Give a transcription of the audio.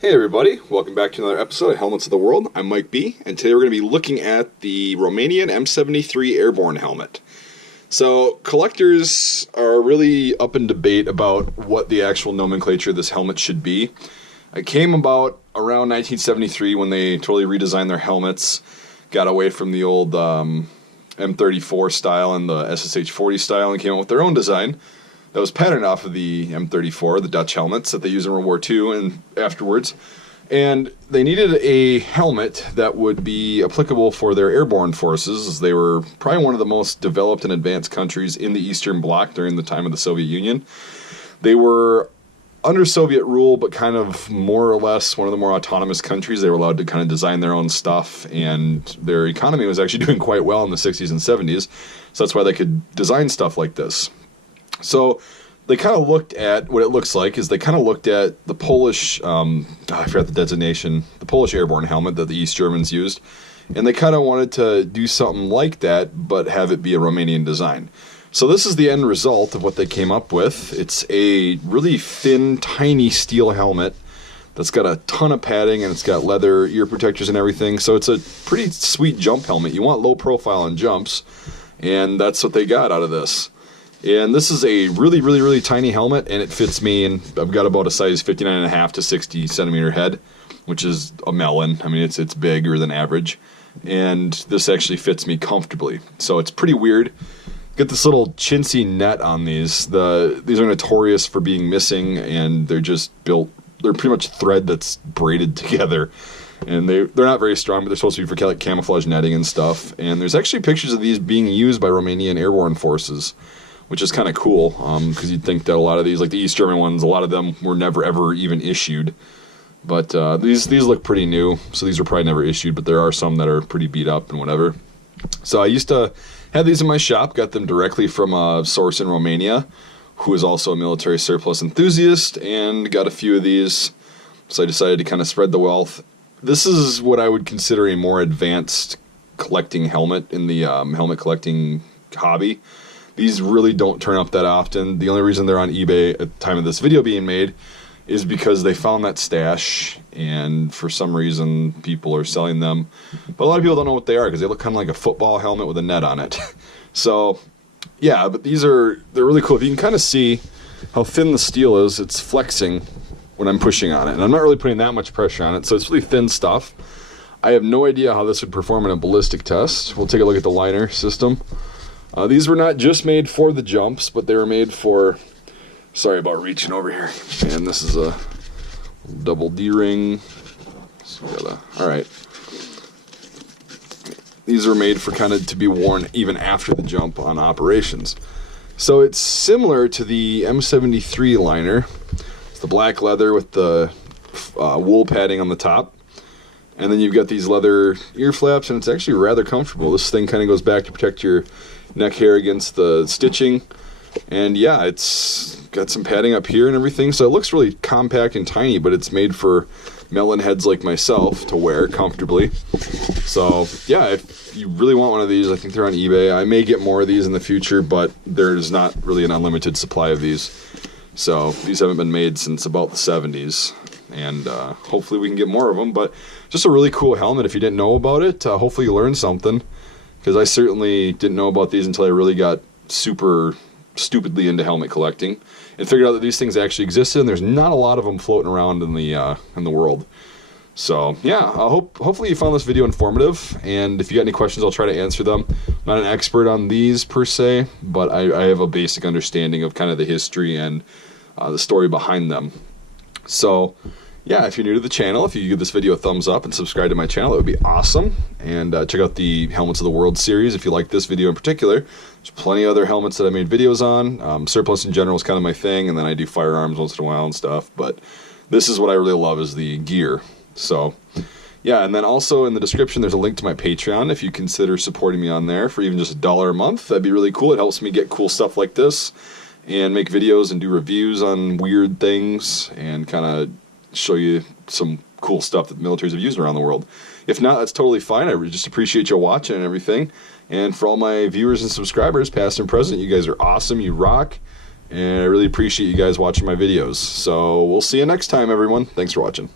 Hey everybody, welcome back to another episode of Helmets of the World. I'm Mike B, and today we're going to be looking at the Romanian M73 Airborne helmet. So, collectors are really up in debate about what the actual nomenclature of this helmet should be. It came about around 1973 when they totally redesigned their helmets, got away from the old M34 style and the SSH-40 style, and came out with their own design that was patterned off of the M34, the Dutch helmets that they used in World War II and afterwards. And they needed a helmet that would be applicable for their airborne forces, as they were probably one of the most developed and advanced countries in the Eastern Bloc during the time of the Soviet Union. They were under Soviet rule, but kind of more or less one of the more autonomous countries. They were allowed to kind of design their own stuff, and their economy was actually doing quite well in the 60s and 70s, so that's why they could design stuff like this. So they kind of looked at what it looks like is they kind of looked at the Polish, I forgot the designation, the Polish airborne helmet that the East Germans used, and they kind of wanted to do something like that, but have it be a Romanian design. So this is the end result of what they came up with. It's a really thin, tiny steel helmet that's got a ton of padding, and it's got leather ear protectors and everything, so it's a pretty sweet jump helmet. You want low profile on jumps, and that's what they got out of this. And this is a really, really, really tiny helmet, and it fits me, and I've got about a size 59.5 to 60 centimeter head, which is a melon. I mean, it's bigger than average, and this actually fits me comfortably. So it's pretty weird. Get this little chintzy net on these. These are notorious for being missing, and they're just built, they're pretty much thread that's braided together. And they're not very strong, but they're supposed to be for like camouflage netting and stuff. And there's actually pictures of these being used by Romanian airborne forces, which is kind of cool, because you'd think that a lot of these, like the East German ones, a lot of them were never ever even issued. But these look pretty new, so these were probably never issued, but there are some that are pretty beat up and whatever. So I used to have these in my shop, got them directly from a source in Romania, who is also a military surplus enthusiast, and got a few of these, so I decided to kind of spread the wealth. This is what I would consider a more advanced collecting helmet in the helmet collecting hobby. These really don't turn up that often. The only reason they're on eBay at the time of this video being made is because they found that stash, and for some reason people are selling them. But a lot of people don't know what they are because they look kind of like a football helmet with a net on it. So, yeah, but they're really cool. If you can kind of see how thin the steel is, it's flexing when I'm pushing on it. And I'm not really putting that much pressure on it, so it's really thin stuff. I have no idea how this would perform in a ballistic test. We'll take a look at the liner system. These were not just made for the jumps, but they were made for, sorry about reaching over here, and this is a double D-ring, so alright. These are made for kind of to be worn even after the jump on operations. So it's similar to the M73 liner. It's the black leather with the wool padding on the top. And then you've got these leather ear flaps, and it's actually rather comfortable. This thing kind of goes back to protect your neck hair against the stitching. And yeah, it's got some padding up here and everything, so it looks really compact and tiny, but it's made for melon heads like myself to wear comfortably. So yeah, if you really want one of these, I think they're on eBay. I may get more of these in the future, but there's not really an unlimited supply of these. So these haven't been made since about the 70s. And hopefully we can get more of them. But just a really cool helmet. If you didn't know about it, hopefully you learned something, because I certainly didn't know about these until I really got super stupidly into helmet collecting and figured out that these things actually existed, and there's not a lot of them floating around in the world. So yeah, hopefully you found this video informative, and if you got any questions, I'll try to answer them. I'm not an expert on these per se, but I have a basic understanding of kind of the history and the story behind them. So yeah, if you're new to the channel, if you give this video a thumbs up and subscribe to my channel, that would be awesome. And check out the Helmets of the World series if you like this video in particular. There's plenty of other helmets that I made videos on. Surplus in general is kind of my thing, and then I do firearms once in a while and stuff. But this is what I really love, is the gear. So yeah, and then also in the description there's a link to my Patreon if you consider supporting me on there for even just $1 a month. That'd be really cool. It helps me get cool stuff like this and make videos and do reviews on weird things and kind of show you some cool stuff that the militaries have used around the world. If not, that's totally fine. I just appreciate you watching and everything. And for all my viewers and subscribers, past and present, you guys are awesome. You rock. And I really appreciate you guys watching my videos. So we'll see you next time, everyone. Thanks for watching.